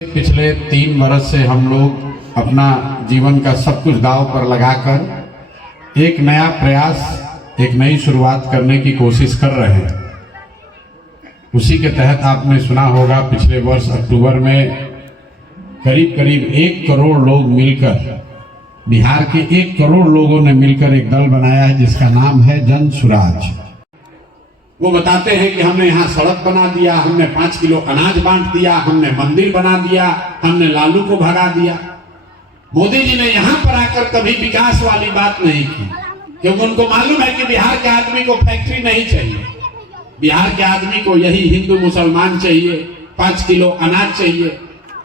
पिछले 3 वर्ष से हम लोग अपना जीवन का सब कुछ दांव पर लगाकर एक नया प्रयास, एक नई शुरुआत करने की कोशिश कर रहे हैं। उसी के तहत आपने सुना होगा, पिछले वर्ष अक्टूबर में करीब 1 करोड़ लोग मिलकर, बिहार के 1 करोड़ लोगों ने मिलकर एक दल बनाया है जिसका नाम है जन सुराज। वो बताते हैं कि हमने यहाँ सड़क बना दिया, हमने 5 किलो अनाज बांट दिया, हमने मंदिर बना दिया, हमने लालू को भगा दिया। मोदी जी ने यहाँ पर आकर कभी विकास वाली बात नहीं की, क्योंकि उनको मालूम है कि बिहार के आदमी को फैक्ट्री नहीं चाहिए, बिहार के आदमी को यही हिंदू मुसलमान चाहिए, 5 किलो अनाज चाहिए।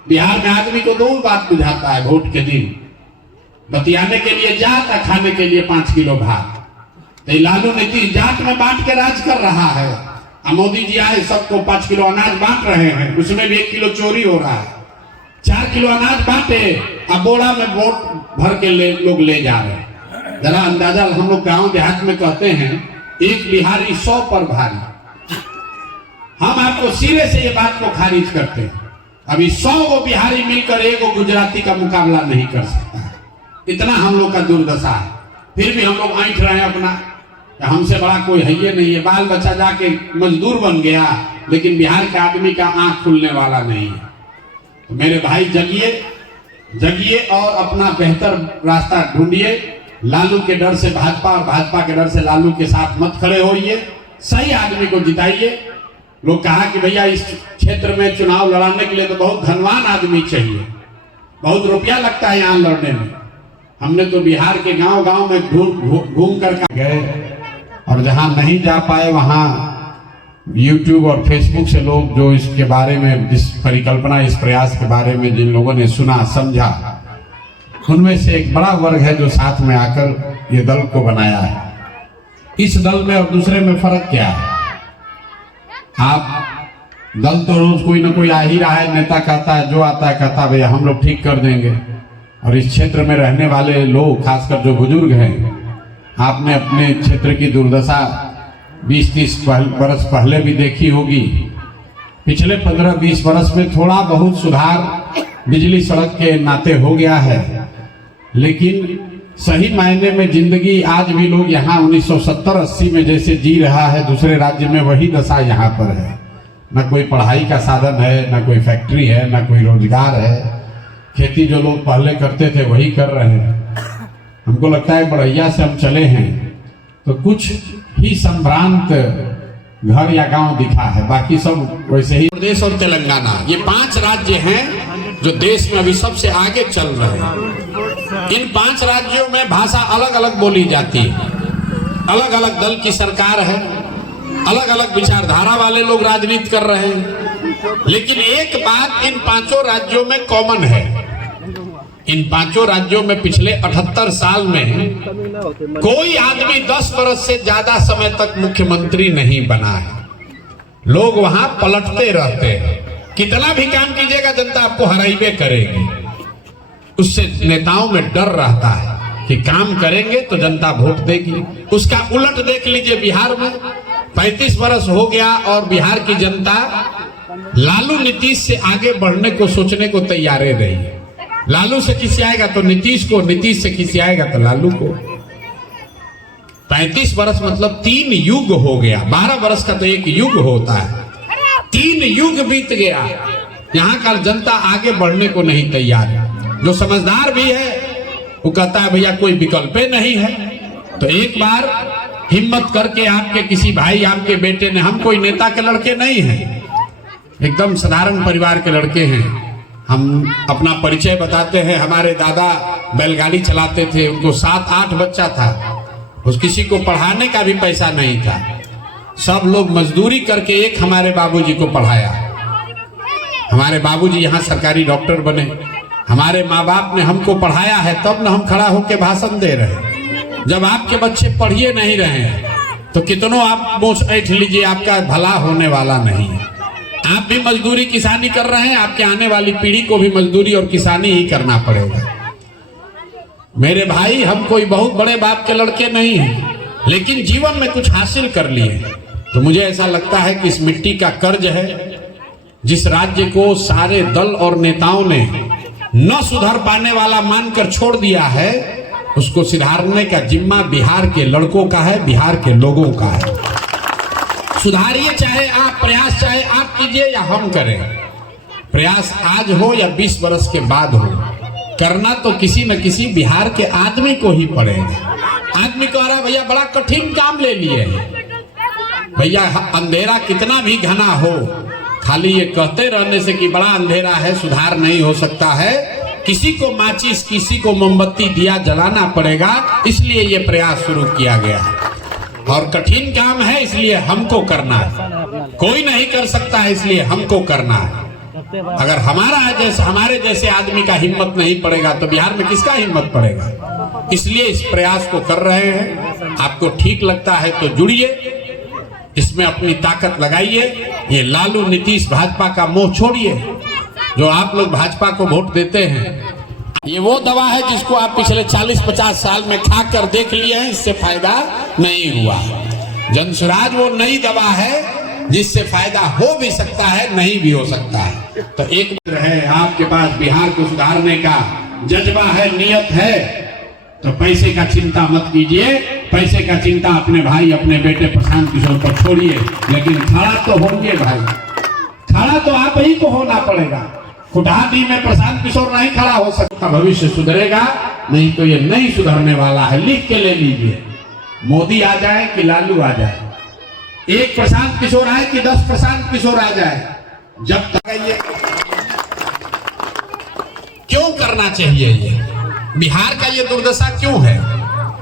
बिहार में आदमी को 2 बात बुझाता है वोट के दिन, बतियाने के लिए जात और खाने के लिए 5 किलो भात। तो लालू नीतीश जाट में बांट के राज कर रहा है, और मोदी जी आए सबको 5 किलो अनाज बांट रहे हैं, उसमें भी 1 किलो चोरी हो रहा है। 4 किलो अनाज बांटे, अब बोरा में वोट भर के लोग ले जा रहे हैं। जरा अंदाजा, हम लोग गांव देहात में कहते हैं एक बिहारी 100 पर भारी। हम आपको सिरे से ये बात को खारिज करते हैं। अभी 100 को बिहारी मिलकर 1 गुजराती का मुकाबला नहीं कर सकता, इतना हम लोग का दुर्दशा है। फिर भी हम लोग ऐंठ रहे हैं अपना, हमसे बड़ा कोई है ये नहीं है। बाल बच्चा जाके मजदूर बन गया, लेकिन बिहार के आदमी का आंख खुलने वाला नहीं है। तो मेरे भाई, जगिए और अपना बेहतर रास्ता ढूंढिए। लालू के डर से भाजपा और भाजपा के डर से लालू के साथ मत खड़े होइए, सही आदमी को जिताइए। लोग कहा कि भैया इस क्षेत्र में चुनाव लड़ाने के लिए तो बहुत धनवान आदमी चाहिए, बहुत रुपया लगता है यहाँ लड़ने में। हमने तो बिहार के गांव-गांव में घूम कर गए, और जहां नहीं जा पाए वहां YouTube और Facebook से लोग जो इसके बारे में, इस परिकल्पना, इस प्रयास के बारे में जिन लोगों ने सुना समझा, उनमें से एक बड़ा वर्ग है जो साथ में आकर ये दल को बनाया है। इस दल में और दूसरे में फर्क क्या है? आप दल तो रोज कोई ना कोई आ ही रहा है, नेता कहता है, जो आता है कहता है भैया हम लोग ठीक कर देंगे। और इस क्षेत्र में रहने वाले लोग, खासकर जो बुजुर्ग हैं, आपने अपने क्षेत्र की दुर्दशा 20-30 वर्ष पहले भी देखी होगी। पिछले 15-20 वर्ष में थोड़ा बहुत सुधार बिजली सड़क के नाते हो गया है, लेकिन सही मायने में जिंदगी आज भी लोग यहाँ 1970-80 में जैसे जी रहा है, दूसरे राज्य में वही दशा यहाँ पर है। न कोई पढ़ाई का साधन है, न कोई फैक्ट्री है, न कोई रोजगार है। खेती जो लोग पहले करते थे वही कर रहे हैं। हमको लगता है बढ़ैया से हम चले हैं तो कुछ ही संभ्रांत घर या गांव दिखा है, बाकी सब वैसे ही। प्रदेश और तेलंगाना, ये 5 राज्य हैं जो देश में अभी सबसे आगे चल रहे हैं। इन 5 राज्यों में भाषा अलग अलग बोली जाती है, अलग अलग दल की सरकार है, अलग अलग विचारधारा वाले लोग राजनीति कर रहे हैं। लेकिन एक बात इन 5 राज्यों में कॉमन है। इन 5 राज्यों में पिछले 78 साल में कोई आदमी 10 वर्ष से ज्यादा समय तक मुख्यमंत्री नहीं बना है। लोग वहां पलटते रहते हैं, कितना भी काम कीजिएगा जनता आपको हराइबे करेगी। उससे नेताओं में डर रहता है कि काम करेंगे तो जनता वोट देगी। उसका उलट देख लीजिए, बिहार में 35 वर्ष हो गया और बिहार की जनता लालू नीतीश से आगे बढ़ने को, सोचने को तैयार रही है। लालू से खिसियाएगा तो नीतीश को, नीतीश से खिसियाएगा तो लालू को। 35 वर्ष मतलब 3 युग हो गया। 12 वर्ष का तो एक युग होता है, 3 युग बीत गया। यहाँ का जनता आगे बढ़ने को नहीं तैयार है। जो समझदार भी है वो कहता है भैया कोई विकल्प नहीं है। तो एक बार हिम्मत करके, आपके किसी भाई, आपके बेटे ने, हम कोई नेता के लड़के नहीं हैं, एकदम साधारण परिवार के लड़के हैं। हम अपना परिचय बताते हैं। हमारे दादा बैलगाड़ी चलाते थे, उनको 7-8 बच्चा था, उस किसी को पढ़ाने का भी पैसा नहीं था। सब लोग मजदूरी करके एक हमारे बाबूजी को पढ़ाया। हमारे बाबूजी यहाँ सरकारी डॉक्टर बने। हमारे माँ बाप ने हमको पढ़ाया है, तब न हम खड़ा होकर भाषण दे रहे हैं। जब आपके बच्चे पढ़िए नहीं रहे हैं तो कितनों आप मोछ ऐठ लीजिए, आपका भला होने वाला नहीं है। आप भी मजदूरी किसानी कर रहे हैं, आपके आने वाली पीढ़ी को भी मजदूरी और किसानी ही करना पड़ेगा। मेरे भाई, हम कोई बहुत बड़े बाप के लड़के नहीं हैं, लेकिन जीवन में कुछ हासिल कर लिए। तो मुझे ऐसा लगता है कि इस मिट्टी का कर्ज है, जिस राज्य को सारे दल और नेताओं ने न सुधर पाने वाला मानकर छोड़ दिया है, उसको सुधारने का जिम्मा बिहार के लड़कों का है, बिहार के लोगों का है। सुधारिए, चाहे आप प्रयास चाहे आप कीजिए या हम करें। प्रयास आज हो या 20 वर्ष के बाद हो, करना तो किसी न किसी बिहार के आदमी को ही पड़ेगा। आदमी कह रहा है भैया बड़ा कठिन काम ले लिए भैया, अंधेरा कितना भी घना हो, खाली ये कहते रहने से कि बड़ा अंधेरा है, सुधार नहीं हो सकता है। किसी को माचिस, किसी को मोमबत्ती दिया जलाना पड़ेगा, इसलिए ये प्रयास शुरू किया गया है। और कठिन काम है इसलिए हमको करना है, कोई नहीं कर सकता है इसलिए हमको करना है। अगर हमारे जैसे आदमी का हिम्मत नहीं पड़ेगा तो बिहार में किसका हिम्मत पड़ेगा? इसलिए इस प्रयास को कर रहे हैं। आपको ठीक लगता है तो जुड़िए, इसमें अपनी ताकत लगाइए। ये लालू नीतीश भाजपा का मोह छोड़िए। जो आप लोग भाजपा को वोट देते हैं, ये वो दवा है जिसको आप पिछले 40-50 साल में खा कर देख लिए हैं, इससे फायदा नहीं हुआ। जनसुराज वो नई दवा है जिससे फायदा हो भी सकता है, नहीं भी हो सकता है। तो एक है, आपके पास बिहार को सुधारने का जज्बा है, नियत है, तो पैसे का चिंता मत कीजिए। पैसे का चिंता अपने भाई, अपने बेटे प्रशांत किशोर पर छोड़िए, लेकिन खड़ा तो होइए भाई, खड़ा तो आप ही को होना पड़ेगा। कुटादी में प्रशांत किशोर नहीं खड़ा हो सकता। भविष्य सुधरेगा, नहीं तो ये नहीं सुधरने वाला है। लिख के ले लीजिए, मोदी आ जाए कि लालू आ जाए, एक प्रशांत किशोर आए कि 10 प्रशांत किशोर आ जाए, जब तक ये क्यों करना चाहिए? ये बिहार का ये दुर्दशा क्यों है?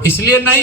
इसलिए नहीं